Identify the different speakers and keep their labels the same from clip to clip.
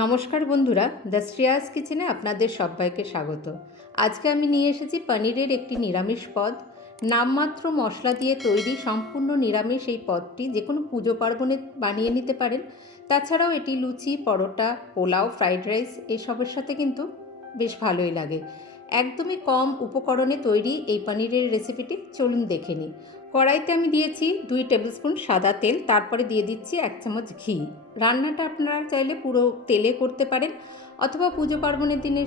Speaker 1: নমস্কার বন্ধুরা, দ্য শ্রেয়াস কিচেনে আপনাদের সবাইকে স্বাগত। আজকে আমি নিয়ে এসেছি পনিরের একটি নিরামিষ পদ। নামমাত্র মশলা দিয়ে তৈরি সম্পূর্ণ নিরামিষ এই পদটি, যে কোনো পুজো পার্বণে বানিয়ে নিতে পারেন। তাছাড়াও এটি লুচি, পরোটা, পোলাও, ফ্রাইড রাইস, এসবের সাথে কিন্তু বেশ ভালোই লাগে। একদমই কম উপকরণে তৈরি এই পনিরের রেসিপিটি চলুন দেখে নিই। কড়াইতে আমি দিয়েছি দুই টেবিলস্পুন সাদা তেল, তারপরে দিয়ে দিচ্ছি এক চামচ ঘি। রান্নাটা আপনারা চাইলে পুরো তেলে করতে পারেন অথবা পুজো পার্বণের দিনে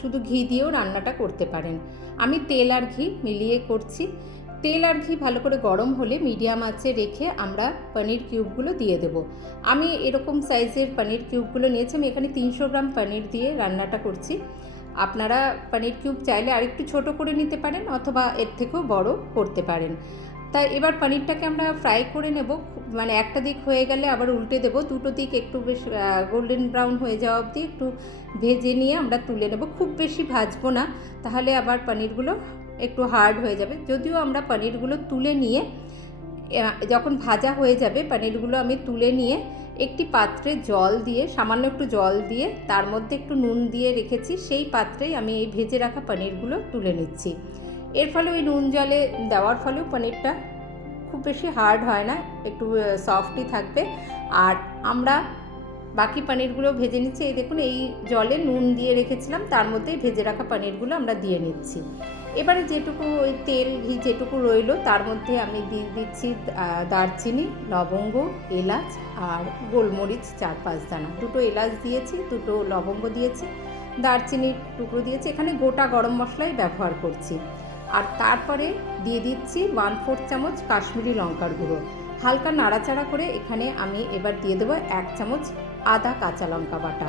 Speaker 1: শুধু ঘি দিয়েও রান্নাটা করতে পারেন। আমি তেল আর ঘি মিলিয়ে করছি। তেল আর ঘি ভালো করে গরম হলে মিডিয়াম আঁচে রেখে আমরা পনির কিউবগুলো দিয়ে দেব। আমি এরকম সাইজের পনির কিউবগুলো নিয়েছি, আমি এখানে তিনশো গ্রাম পনির দিয়ে রান্নাটা করছি। আপনারা পনির কিউব চাইলে আরেকটু ছোট করে নিতে পারেন অথবা এর থেকেও বড় করতে পারেন। তাই এবার পনিরটাকে আমরা ফ্রাই করে নেব। মানে একটা দিক হয়ে গেলে আবার উল্টে দেব। দুটো দিক একটু বেশ গোল্ডেন ব্রাউন হয়ে যাওয়া অবধি একটু ভেজে নিয়ে আমরা তুলে নেব। খুব বেশি ভাজবো না, তাহলে আবার পনিরগুলো একটু হার্ড হয়ে যাবে। যদিও আমরা পনিরগুলো তুলে নিয়ে যখন ভাজা হয়ে যাবে, পনিরগুলো আমি তুলে নিয়ে একটি পাত্রে জল দিয়ে, সামান্য একটু জল দিয়ে, তার মধ্যে একটু নুন দিয়ে রেখেছি। সেই পাত্রেই আমি এই ভেজে রাখা পনিরগুলো তুলে নিচ্ছি। এর ফলে ওই নুন জলে দেওয়ার ফলেও পনিরটা খুব বেশি হার্ড হয় না, একটু সফটই থাকবে। আর আমরা বাকি পনিরগুলো ভেজে নিচ্ছি। এই দেখুন, এই জলে নুন দিয়ে রেখেছিলাম, তার মধ্যেই ভেজে রাখা পনিরগুলো আমরা দিয়ে নিচ্ছি। এবারে যেটুকু ওই তেল, ঘি যেটুকু রইল, তার মধ্যে আমি দিয়ে দিচ্ছি দারচিনি, লবঙ্গ, এলাচ আর গোলমরিচ, চার পাঁচ দানা। দুটো এলাচ দিয়েছি, দুটো লবঙ্গ দিয়েছি, দারচিনির টুকরো দিয়েছি। এখানে গোটা গরম মশলাই ব্যবহার করছি। আর তারপরে দিয়ে দিচ্ছি ওয়ান ফোর্থ চামচ কাশ্মীরি লঙ্কার গুঁড়ো। হালকা নাড়াচাড়া করে এখানে আমি এবার দিয়ে দেবো এক চামচ আদা কাঁচা লঙ্কা বাটা।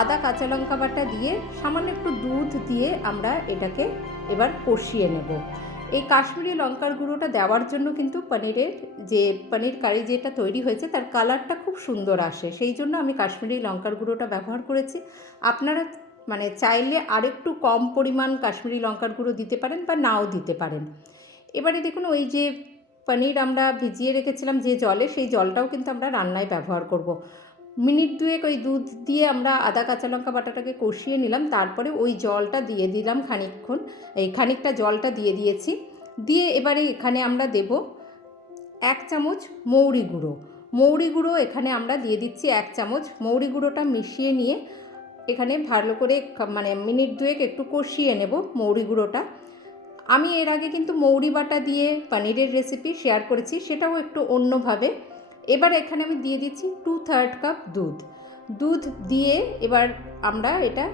Speaker 1: আদা কাঁচা লঙ্কা বাটা দিয়ে সামান্য একটু দুধ দিয়ে আমরা এটাকে এবার কষিয়ে নেব। এই কাশ্মীরি লঙ্কার গুঁড়োটা দেওয়ার জন্য কিন্তু পনিরের যে পনির কারি যেটা তৈরি হয়েছে তার কালারটা খুব সুন্দর আসে। সেই জন্য আমি কাশ্মীরি লঙ্কার গুঁড়োটা ব্যবহার করেছি। আপনারা মানে চাইলে আরেকটু কম পরিমাণ কাশ্মীরি লঙ্কার গুঁড়ো দিতে পারেন বা নাও দিতে পারেন। এবারে দেখুন, ওই যে পনির আমরা ভিজিয়ে রেখেছিলাম যে জলে, সেই জলটাও কিন্তু আমরা রান্নায় ব্যবহার করব। মিনিট দুয়েক ওই দুধ দিয়ে আমরা আদা, কাঁচা লঙ্কা বাটাটাকে কষিয়ে নিলাম, তারপরে ওই জলটা দিয়ে দিলাম খানিকক্ষণ। এই খানিকটা জলটা দিয়ে দিয়েছি। দিয়ে এবারে এখানে আমরা দেব এক চামচ মৌরি গুঁড়ো। মৌরি গুঁড়ো এখানে আমরা দিয়ে দিচ্ছি এক চামচ। মৌরি গুঁড়োটা মিশিয়ে নিয়ে এখানে ভালো করে মানে মিনিট দুয়েক একটু কষিয়ে নেব মৌরি গুঁড়োটা। আমি এর আগে কিন্তু মৌরি বাটা দিয়ে পনিরের রেসিপি শেয়ার করেছি, সেটাও একটু অন্যভাবে। এবার এখানে আমি দিয়ে দিচ্ছি টু থার্ড কাপ দুধ। দুধ দিয়ে এবার আমরা এটা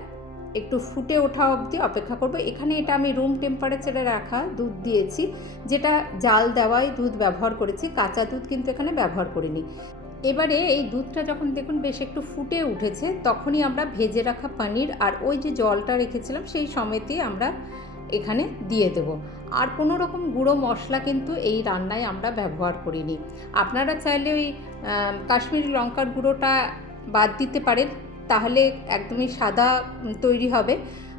Speaker 1: একটু ফুটে ওঠা অবধি অপেক্ষা করব। এখানে এটা আমি রুম টেম্পারেচারে রাখা দুধ দিয়েছি, যেটা জাল দেওয়াই দুধ ব্যবহার করেছি, কাঁচা দুধ কিন্তু এখানে ব্যবহার করিনি। এবারে এই দুধটা যখন দেখুন বেশ একটু ফুটে উঠেছে, তখনই আমরা ভেজে রাখা পনির আর ওই যে জলটা রেখেছিলাম সেই সমেতে আমরা এখানে দিয়ে দেব। আর কোনো রকম গুঁড়ো মশলা কিন্তু এই রান্নায় আমরা ব্যবহার করিনি। আপনারা চাইলে ওই কাশ্মীরি লঙ্কার গুঁড়োটা বাদ দিতে পারেন, তাহলে একদমই সাদা তৈরি হবে।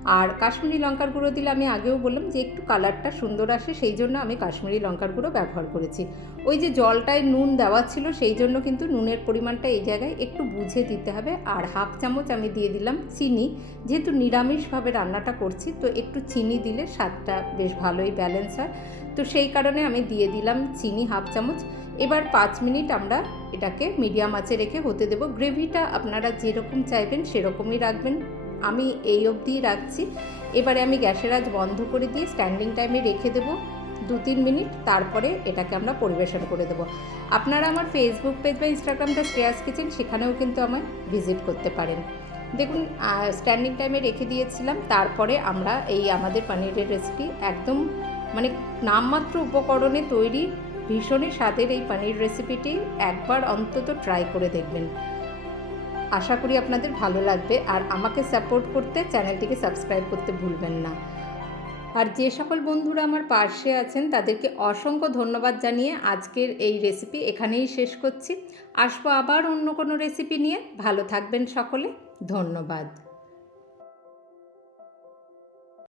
Speaker 1: আর কাশ্মীরি লঙ্কার গুঁড়ো দিলে আমি আগেও বললাম যে একটু কালারটা সুন্দর আসে, সেই জন্য আমি কাশ্মীরি লঙ্কার গুঁড়ো ব্যবহার করেছি। ওই যে জলটায় নুন দেওয়া ছিল, সেই জন্য কিন্তু নুনের পরিমাণটা এই জায়গায় একটু বুঝে দিতে হবে। আর হাফ চামচ আমি দিয়ে দিলাম চিনি, যেহেতু নিরামিষভাবে রান্নাটা করছি, তো একটু চিনি দিলে স্বাদটা বেশ ভালোই ব্যালেন্স হয়। তো সেই কারণে আমি দিয়ে দিলাম চিনি হাফ চামচ। এবার পাঁচ মিনিট আমরা এটাকে মিডিয়াম আঁচে রেখে হতে দেবো। গ্রেভিটা আপনারা যেরকম চাইবেন সেরকমই রাখবেন। আমি এই অবধিই রাখছি। এবারে আমি গ্যাসের আজ বন্ধ করে দিয়ে স্ট্যান্ডিং টাইমে রেখে দেবো। দু তিন মিনিট, তারপরে এটাকে আমরা পরিবেশন করে দেবো। আপনারা আমার ফেসবুক পেজ বা ইনস্টাগ্রামটা শ্রেয়াস কিচেন সেখানেও কিন্তু আমায় ভিজিট করতে পারেন। দেখুন স্ট্যান্ডিং টাইমে রেখে দিয়েছিলাম, তারপরে আমরা এই আমাদের পনিরের রেসিপি একদম মানে নামমাত্র উপকরণে তৈরি ভীষণই স্বাদের এই পনির রেসিপিটি একবার অন্তত ট্রাই করে দেখবেন। আশা করি আপনাদের ভালো লাগবে আর আমাকে সাপোর্ট করতে চ্যানেলটিকে সাবস্ক্রাইব করতে ভুলবেন না। আর যে সকল বন্ধুরা আমার পার্শ্বে আছেন, তাদেরকে অসংখ্য ধন্যবাদ জানিয়ে আজকের এই রেসিপি এখানেই শেষ করছি। আসব আবার অন্য কোনো রেসিপি নিয়ে। ভালো থাকবেন সকলে। ধন্যবাদ।